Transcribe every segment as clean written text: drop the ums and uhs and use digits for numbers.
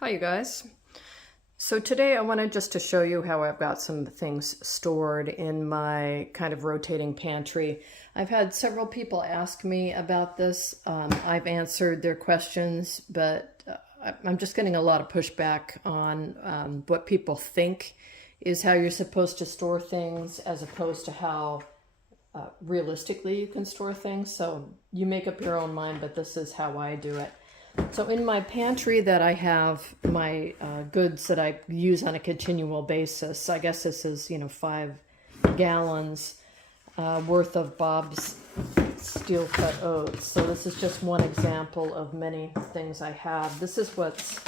Hi you guys. So today I wanted just to show you how I've got some things stored in my kind of rotating pantry. I've had several people ask me about this. I've answered their questions, but I'm just getting a lot of pushback on what people think is how you're supposed to store things as opposed to how realistically you can store things. So you make up your own mind, but this is how I do it. So in my pantry that I have my goods that I use on a continual basis, I guess this is, 5 gallons worth of Bob's steel cut oats. So this is just one example of many things I have. This is what's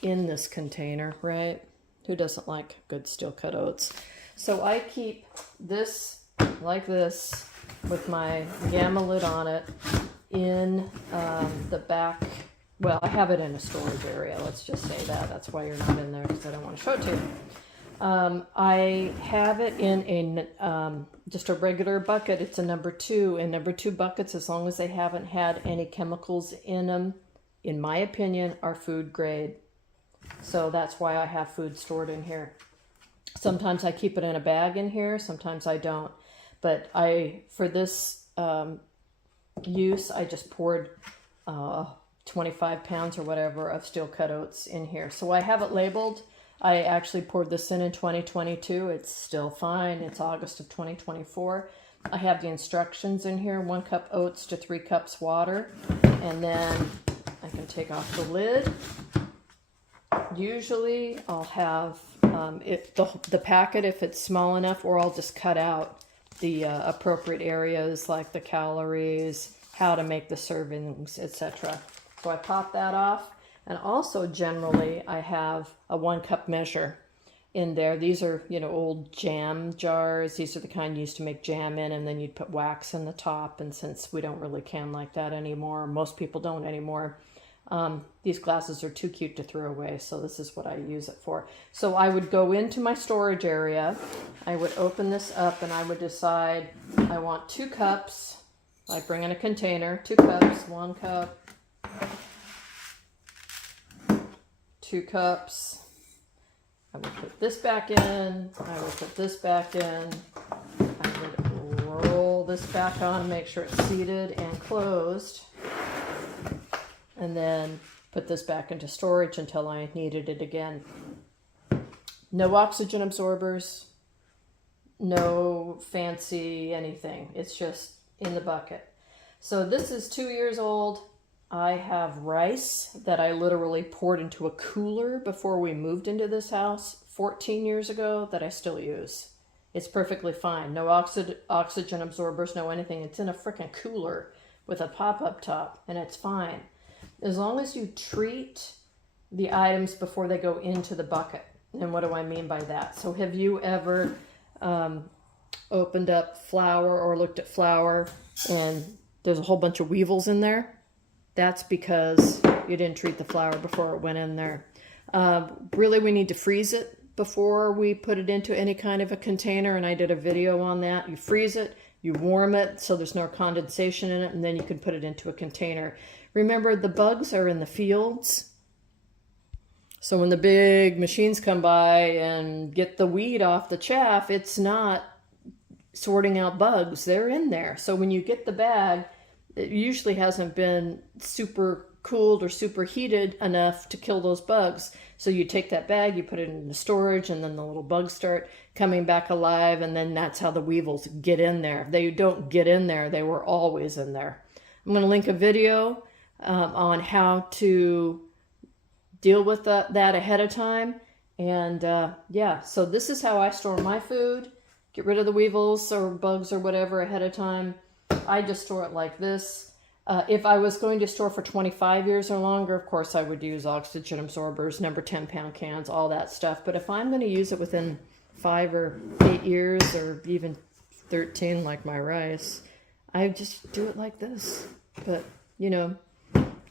in this container, right? Who doesn't like good steel cut oats? So I keep this like this with my gamma lid on it in the back. Well, I have it in a storage area. Let's just say that. That's why you're not in there, because I don't want to show it to you. I have it in a just a regular bucket. It's a number 2. And number 2 buckets, as long as they haven't had any chemicals in them, in my opinion, are food grade. So that's why I have food stored in here. Sometimes I keep it in a bag in here. Sometimes I don't. But for this use, I just poured 25 pounds or whatever of steel cut oats in here. So I have it labeled. I actually poured this in 2022. It's still fine. It's August of 2024. I have the instructions in here. 1 cup oats to 3 cups water. And then I can take off the lid. Usually I'll have the packet if it's small enough, or I'll just cut out the appropriate areas like the calories, how to make the servings, etc. So I pop that off. And also generally I have a 1 cup measure in there. These are, old jam jars. These are the kind you used to make jam in, and then you'd put wax in the top. And since we don't really can like that anymore, most people don't anymore, these glasses are too cute to throw away. So this is what I use it for. So I would go into my storage area. I would open this up and I would decide I want 2 cups. I bring in a container, 2 cups, 1 cup, 2 cups. I would put this back in. I would put this back in. I would roll this back on, make sure it's seated and closed. And then put this back into storage until I needed it again. No oxygen absorbers, no fancy anything. It's just in the bucket. So this is 2 years old. I have rice that I literally poured into a cooler before we moved into this house 14 years ago that I still use. It's perfectly fine. No oxygen absorbers, no anything. It's in a freaking cooler with a pop-up top, and it's fine. As long as you treat the items before they go into the bucket. And what do I mean by that? So have you ever opened up flour or looked at flour and there's a whole bunch of weevils in there? That's because you didn't treat the flour before it went in there. Really, we need to freeze it before we put it into any kind of a container, and I did a video on that. You freeze it, you warm it so there's no condensation in it, and then you can put it into a container. Remember, the bugs are in the fields. So when the big machines come by and get the weed off the chaff, it's not sorting out bugs. They're in there. So when you get the bag, it usually hasn't been super cooled or super heated enough to kill those bugs. So you take that bag, you put it into storage, and then the little bugs start coming back alive, and then that's how the weevils get in there. They don't get in there. They were always in there. I'm going to link a video on how to deal with that ahead of time. And yeah, so this is how I store my food. Get rid of the weevils or bugs or whatever ahead of time. I just store it like this. If I was going to store for 25 years or longer, of course I would use oxygen absorbers, number 10-pound cans, all that stuff. But if I'm going to use it within 5 or 8 years or even 13 like my rice, I just do it like this. But,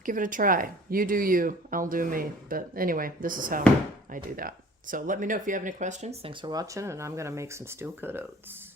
give it a try. You do you, I'll do me. But anyway, this is how I do that. So let me know if you have any questions. Thanks for watching, and I'm going to make some steel cut oats.